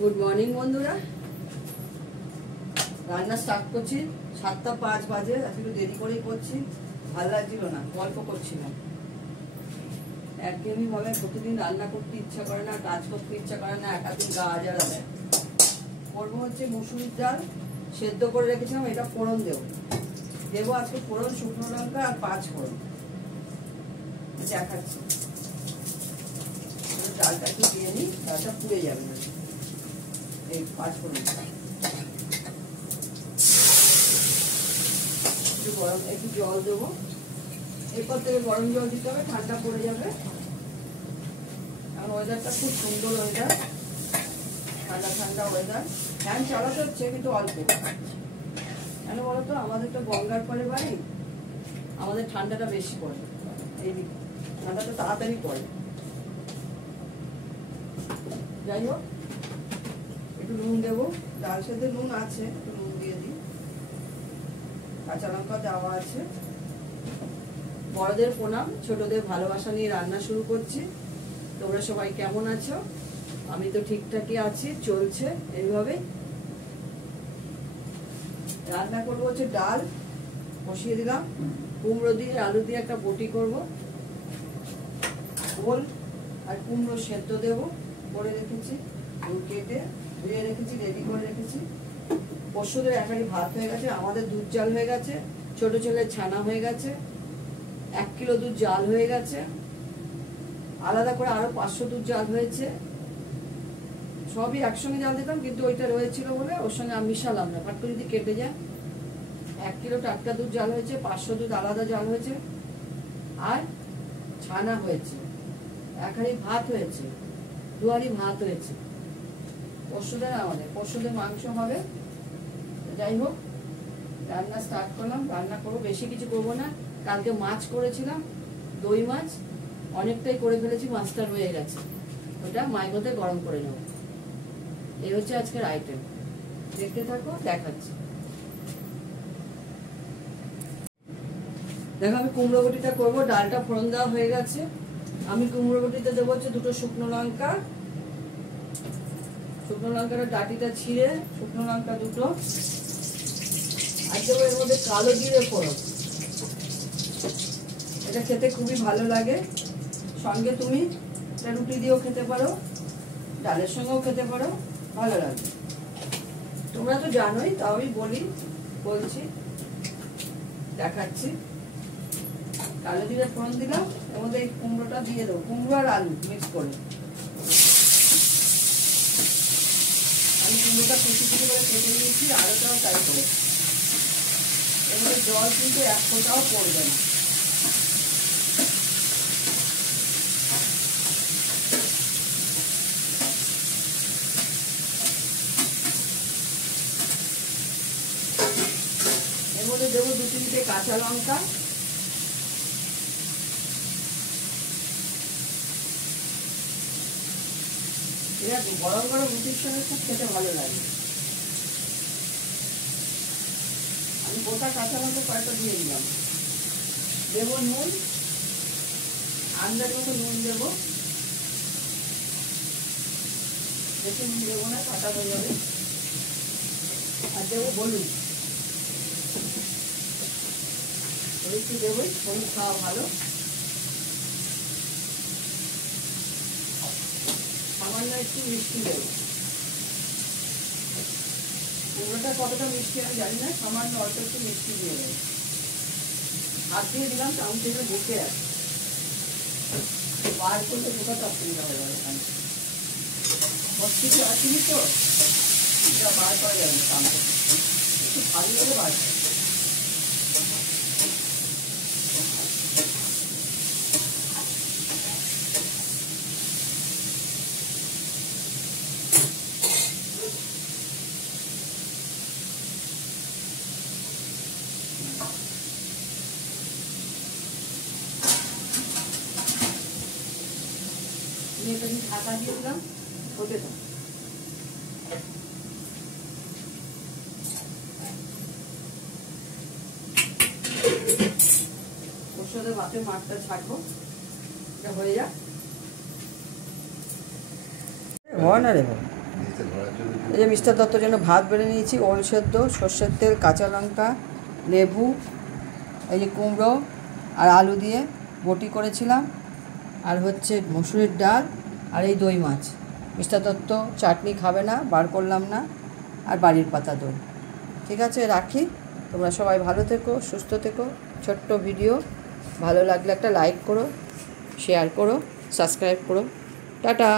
Good morning बंधुरा रान्ना start करছি 7:05 বাজে একটু দেরি করেই করছি ভালো লাগছিল না গল্প করছিলাম একদমই ভাবে প্রতিদিন রান্না করতে ইচ্ছা করে না কাজ করতে ইচ্ছা করে না একাদিন গা আজারা দেয় করবো হচ্ছে মুসুরির ডাল সেদ্ধ করে রেখেছিলাম এটা ফোড়ন দেবো আজকে ফোড়ন শুকনো লঙ্কা আর 5 ফোড়ন দেখাচ্ছি ডালটা একটু দিয়ে নিই ডালটা পুড়ে যাবে না এই 5 ফোড়ন একটু গরম একটু জল দেবো এরপর থেকে গরম জল দিতে হবে ঠান্ডা পড়ে যাবে এখন ওয়েদারটা খুব সুন্দর ওয়েদার ঠান্ডা ঠান্ডা ওয়েদার ফ্যান চালাতে হচ্ছে কিন্তু অল্প কেন বলতো আমাদের তো গঙ্গার পরে বাড়ি আমাদের ঠান্ডাটা বেশি পড়ে এই ঠান্ডাটা তাড়াতাড়ি পড়ে যাই হোক একটু নুন দেবো ডাল সাথে নুন আছে একটু নুন দিয়ে দিই কাঁচা লঙ্কা দেওয়া আছে বড়দের প্রণাম ছোটদের ভালোবাসা নিয়ে রান্না শুরু করছি তোমরা সবাই কেমন আছো আমি তো ঠিকঠাকই আছি চলছে এইভাবে রান্না করবো হচ্ছে ডাল বসিয়ে দিলাম কুমড়ো দিয়ে আলু দিয়ে একটা বটি করব ওল আর কুমড়ো সেদ্ধ দেবো করে রেখেছি কেটে ধুয়ে রেখেছি রেডি করে রেখেছি পরশুদের একারি ভাত হয়ে গেছে আমাদের দুধ জাল হয়ে গেছে ছোট ছেলের ছানা হয়ে গেছে 1 কিলো দুধ জাল হয়ে গেছে আলাদা করে আরো 500 দুধ জাল হয়েছে সবই একসঙ্গে জাল দিতাম কিন্তু ওইটা রয়েছিল বলে ওর সঙ্গে আমি মিশালাম না পাট করে যদি কেটে যায় 1 কিলো টাটকা দুধ জাল হয়েছে 500 দুধ আলাদা জাল হয়েছে আর ছানা হয়েছে একারি ভাত হয়েছে 2 হাঁড়ি ভাত হয়েছে পরশুদের আমাদের পরশুদের মাংস হবে যাই হোক রান্না স্টার্ট করলাম রান্না করবো বেশি কিছু করবো না কালকে মাছ করেছিলাম দই মাছ অনেকটাই করে ফেলেছি মাছটা রয়ে গেছে ওটা মাইগোতে গরম করে নেব এই হচ্ছে আজকের আইটেম দেখতে থাকো দেখাচ্ছি দেখো আমি কুমড়ো বটিটা করবো ডালটা ফোড়ন দেওয়া হয়ে গেছে আমি কুমড়ো বটিতে দেবো হচ্ছে 2টো শুকনো লঙ্কা শুকনো লঙ্কার ডাটিটা ছিঁড়ে শুকনো লঙ্কা 2টো আর দেবো এর মধ্যে কালো জিরে ফোড়ন এটা খেতে খুবই ভালো লাগে সঙ্গে তুমি রুটি দিয়েও খেতে পারো ডালের সঙ্গেও খেতে পারো ভালো লাগে তোমরা তো জানোই তাও আমি বলছি দেখাচ্ছি কালো জিরে ফোড়ন দিলাম এর মধ্যে এই কুমড়োটা দিয়ে দেবো কুমড়ো আর আলু মিক্স করে আমি কুমড়োটা কুচি কুচি করে কেটে নিয়েছি আলুটাও তাই করে এর মধ্যে জল কিন্তু 1 ফোঁটাও পড়বে না এর মধ্যে দেবো 2-3টে কাঁচা লঙ্কা এটা গরম গরম রুটির সঙ্গে খুব খেতে ভালো লাগে আমি গোটা কাঁচা লঙ্কা কয়েকটা দিয়ে দিলাম দেবো নুন আন্দাজ মতো নুন দেবো বেশি নুন দেবো না কাটা হয়ে যাবে আর দেবো হলুদ হলুদটি দেবো হলুদ খাওয়া ভালো সামান্য একটু মিষ্টি দেবো কুমড়োটা কতটা মিষ্টি আমি জানি না সামান্য অল্প একটু মিষ্টি দিয়ে দেবো হাত দিয়ে দিলাম চামচ থেকে ঢেকে আছে বার করতে ঢোকাতে অসুবিধা হয়ে যাবে এখানে কিছু আসিনি তো এটা বার করা যাবে না চামচ একটু ভালো করে বার করে ঢাকা দিয়ে দিলাম হতে দাও ওর সাথে ভাতের মাঠটা ছাড়বো এটা হয়ে যাক হয় না রে এই যে মিস্টার দত্তর জন্য ভাত বেড়ে নিয়েছি, ওল সেদ্ধ, সর্ষের তেল, কাঁচা লঙ্কা, লেবু, এই যে কুমড়ো আর আলু দিয়ে বটি করেছিলাম, আর হচ্ছে মসুরির ডাল, আর এই দই মাছ। মিস্টার দত্ত চাটনি খাবে না, বার করলাম না, আর বাড়ির পাতা দই। ঠিক আছে, রাখি। তোমরা সবাই ভালো থেকো, সুস্থ থেকো। ছোট্ট ভিডিও, ভালো লাগলে একটা লাইক করো, শেয়ার করো, সাবস্ক্রাইব করো। টাটা।